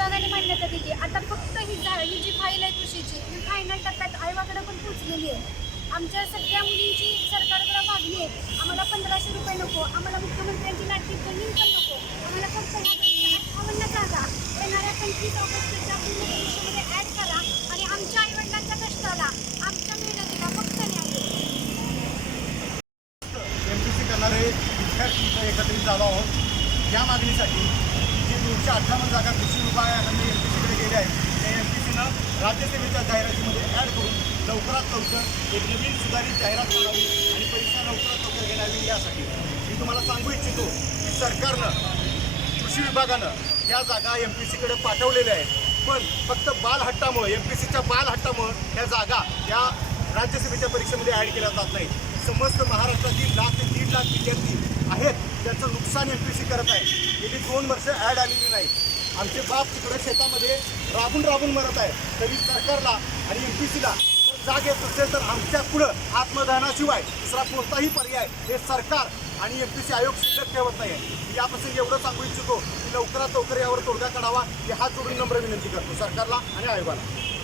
विभागाने मान्यता दिली आता फक्त ही ही जी फाईल आहे कृषीची ही फायनल टप्प्यात आयोगाकडे पण पोचलेली आहे. आमच्या सगळ्या मुलींची सरकारकडे मागणी आहे. आम्हाला पंधराशे रुपये नको आम्हाला मुख्यमंत्र्यांची लाटकी जमीन पण नको आम्हाला फक्त ह्या अठ्ठावन्न जागा येणाऱ्या पंचवीस ऑगस्टच्या पूर्ण परीक्षेमध्ये ॲड करा आणि आमच्या आईवडिलांच्या कष्टाला आमच्या मेहनतीला फक्त न्याय एम पी सी करणारे विद्यार्थी एकत्रित झालो आहोत. या मागणीसाठी जे अठ्ठावन्न जागा कृषी विभागाकडे एम पी सीकडे गेल्या आहेत त्या एम पी सीनं राज्यसेवेच्या जाहिरातीमध्ये ॲड करून लवकरात लवकर एक नवीन सुधारित जाहिरात करावी आणि परीक्षा लवकरात लवकर घेण्यावी यासाठी मी तुम्हाला सांगू इच्छितो की सरकारनं कृषी विभागानं या जागा एम पी सीकडे पाठवलेल्या आहेत. पण फक्त बालहट्टामुळे एम पी सीच्या बालहट्टामुळे ह्या जागा या राज्यसभेच्या परीक्षेमध्ये ॲड केल्या जात नाहीत. समस्त महाराष्ट्रातील लाख शेतकऱ्यांचं नुकसान एम पी सी करत आहे. गेली दोन वर्ष ॲड आलेली नाही. आमचे बाप तिकडे शेतामध्ये राबून राबून मरत आहे. तरी सरकारला आणि एम पी सीला जाग येत असेल तर आमच्या पुढं आत्मदहनाशिवाय दुसरा कोणताही पर्याय हे सरकार आणि एम पी सी आयोग शिल्लक ठेवत नाही आहे. यापासून एवढं सांगू इच्छितो की लवकरात लवकर यावर तोडगा काढावा. ही हात जोडून नम्र विनंती करतो सरकारला आणि आयोगाला.